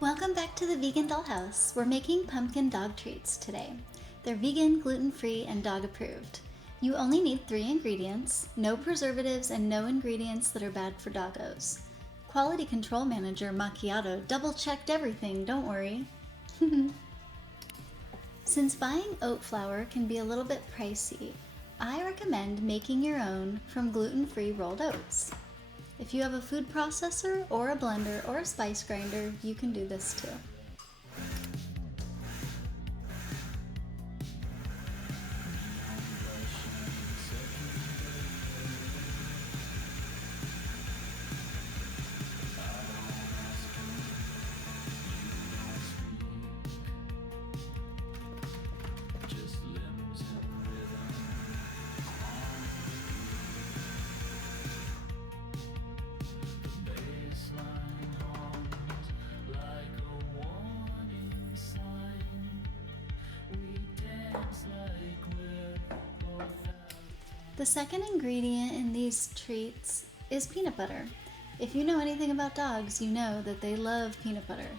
Welcome back to the Vegan Dollhouse. We're making pumpkin dog treats today. They're vegan, gluten-free, and dog approved. You only need 3 ingredients, no preservatives, and no ingredients that are bad for doggos. Quality control manager Macchiato double-checked everything, don't worry. Since buying oat flour can be a little bit pricey, I recommend making your own from gluten-free rolled oats. If you have a food processor or a blender or a spice grinder, you can do this too. The second ingredient in these treats is peanut butter. If you know anything about dogs, you know that they love peanut butter.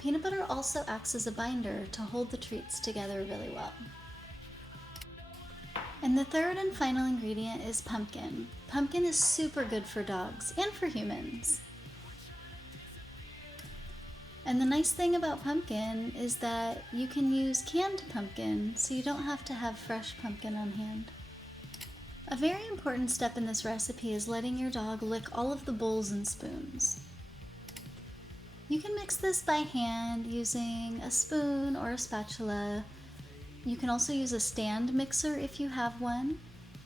Peanut butter also acts as a binder to hold the treats together really well. And the third and final ingredient is pumpkin. Pumpkin is super good for dogs and for humans. And the nice thing about pumpkin is that you can use canned pumpkin, so you don't have to have fresh pumpkin on hand. A very important step in this recipe is letting your dog lick all of the bowls and spoons. You can mix this by hand using a spoon or a spatula. You can also use a stand mixer if you have one,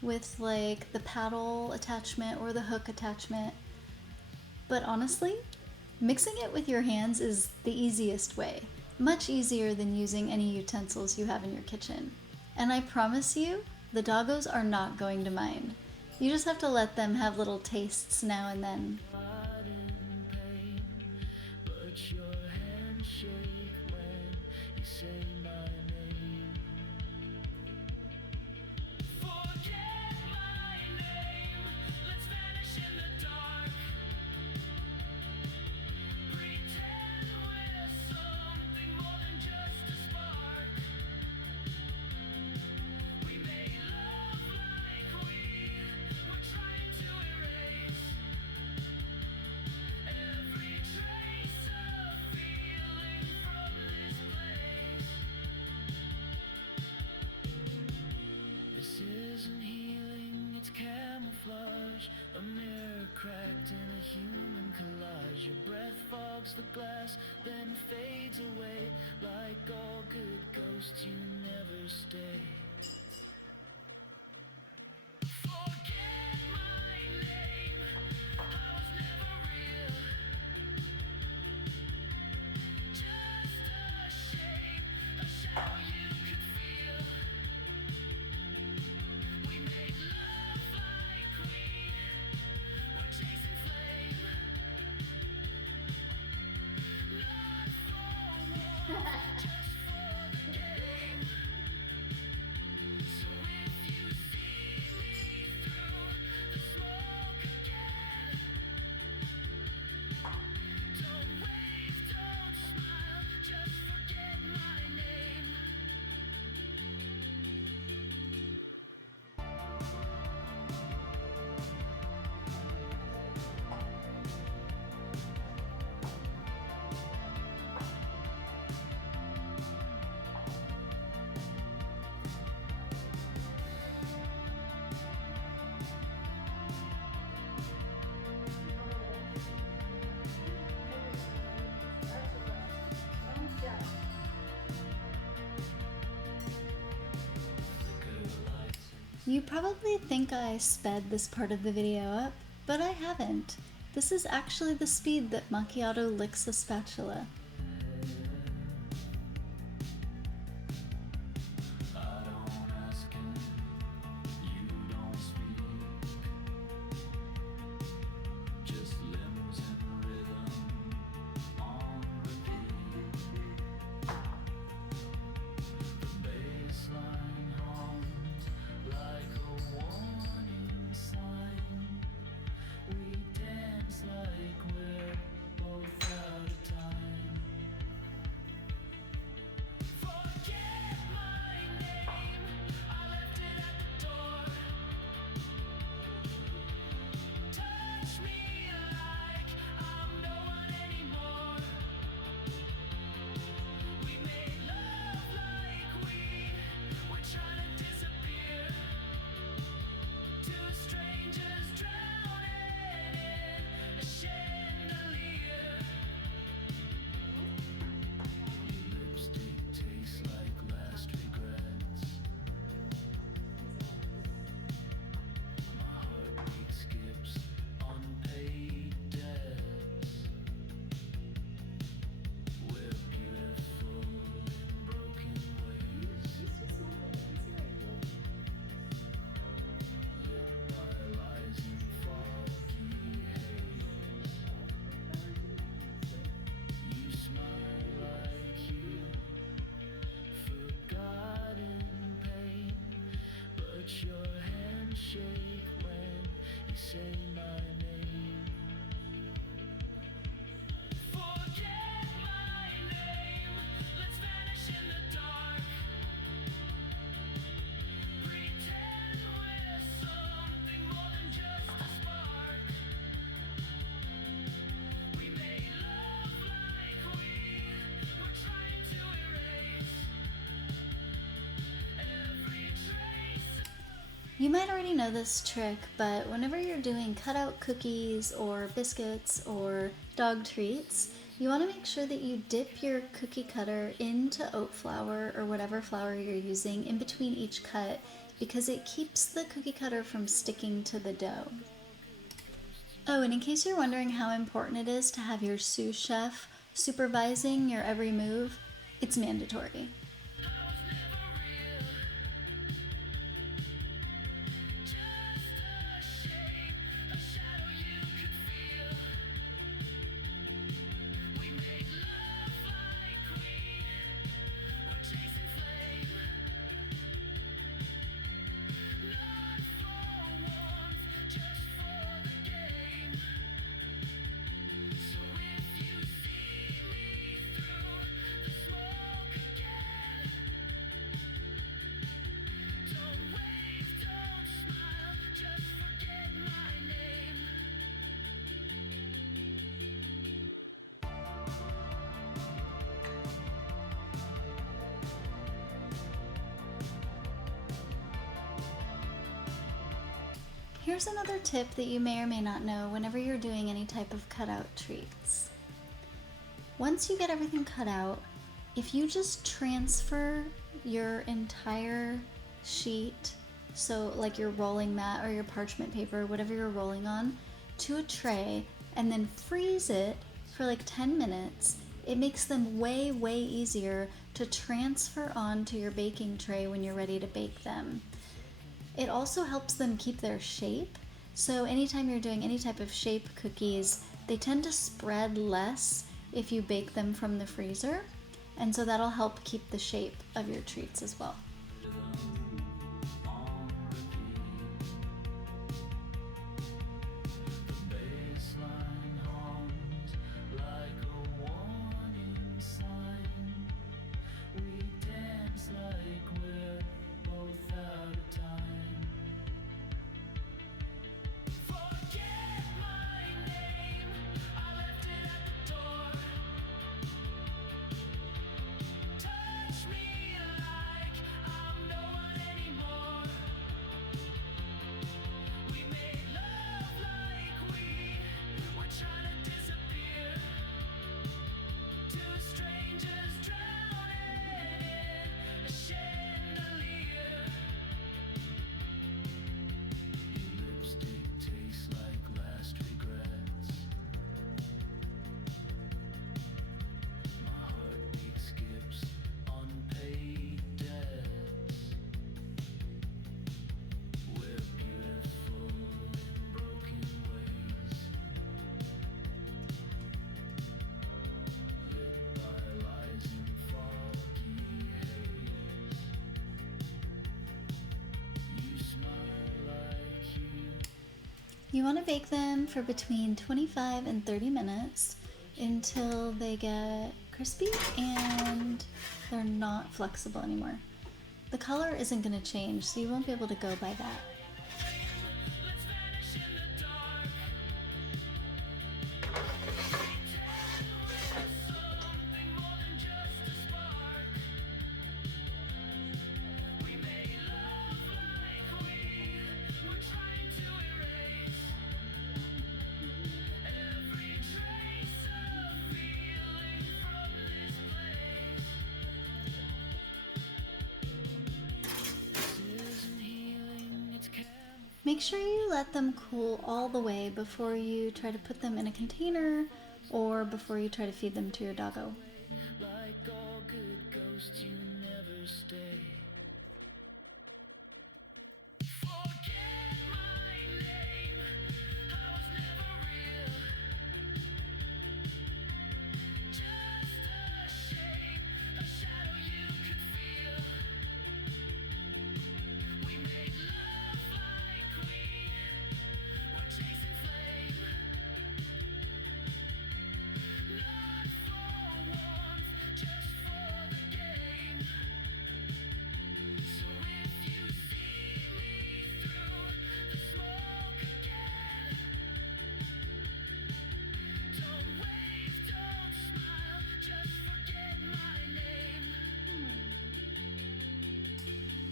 with like the paddle attachment or the hook attachment. But honestly, mixing it with your hands is the easiest way, much easier than using any utensils you have in your kitchen. And I promise you, the doggos are not going to mind. You just have to let them have little tastes now and then. Camouflage, a mirror cracked in a human collage. Your breath fogs the glass, then fades away. Like all good ghosts, you never stay. Forget my name, I was never real. Just a shape, a shadow you could feel. We made love like we were chasing flame. Not for war, just for the game. So if you see me through the smoke again, don't wave, don't smile, just forget my name. You probably think I sped this part of the video up, but I haven't. This is actually the speed that Macchiato licks a spatula. Like we're both out of time. say my name. Forget my name, let's vanish in the dark. Pretend we're something more than just a spark. We made love like we were trying to erase every trace. You might already know this trick, but whenever you're doing cutout cookies or biscuits or dog treats, you want to make sure that you dip your cookie cutter into oat flour or whatever flour you're using in between each cut, because it keeps the cookie cutter from sticking to the dough. Oh, and in case you're wondering how important it is to have your sous chef supervising your every move, it's mandatory. I was never real, just a shape, a shadow you could feel. We made love like we were chasing flame, not for warmth, just for the game. So if you see me through the smoke again, don't wave, don't smile, just forget my name. Here's another tip that you may or may not know whenever you're doing any type of cutout treats. Once you get everything cut out, if you just transfer your entire sheet, so like your rolling mat or your parchment paper, whatever you're rolling on, to a tray and then freeze it for like 10 minutes, it makes them way, way easier to transfer onto your baking tray when you're ready to bake them. It also helps them keep their shape. So anytime you're doing any type of shape cookies, they tend to spread less if you bake them from the freezer. And so that'll help keep the shape of your treats as well. Baseline hums like a warning sign. We dance like we're both out of time. Forget my name, I left it at the door. Touch me like I'm no one anymore. We made love like we were trying to disappear. Two strangers drowning in a chandelier. Your lipstick tastes like last regrets. My heartbeat skips unpaid debts. We're beautiful in broken ways, lit by lies and foggy haze. You smile like You want to bake them for between 25 and 30 minutes until they get crispy and they're not flexible anymore. The color isn't going to change, so you won't be able to go by that. let's vanish in the dark. Pretend we're something more than just a spark. We made love like we were trying to erase every trace of feeling from this place. This isn't healing, it's Make sure you let them cool all the way before you try to put them in a container or before you try to feed them to your doggo. like all good ghosts, you never stay. Forget my name, I was never real, just a shape, a shadow you could feel. We made love like we were chasing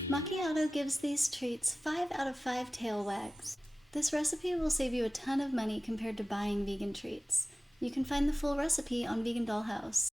Macchiato gives these treats 5 out of 5 tail wags. This recipe will save you a ton of money compared to buying vegan treats. You can find the full recipe on Vegan Dollhouse.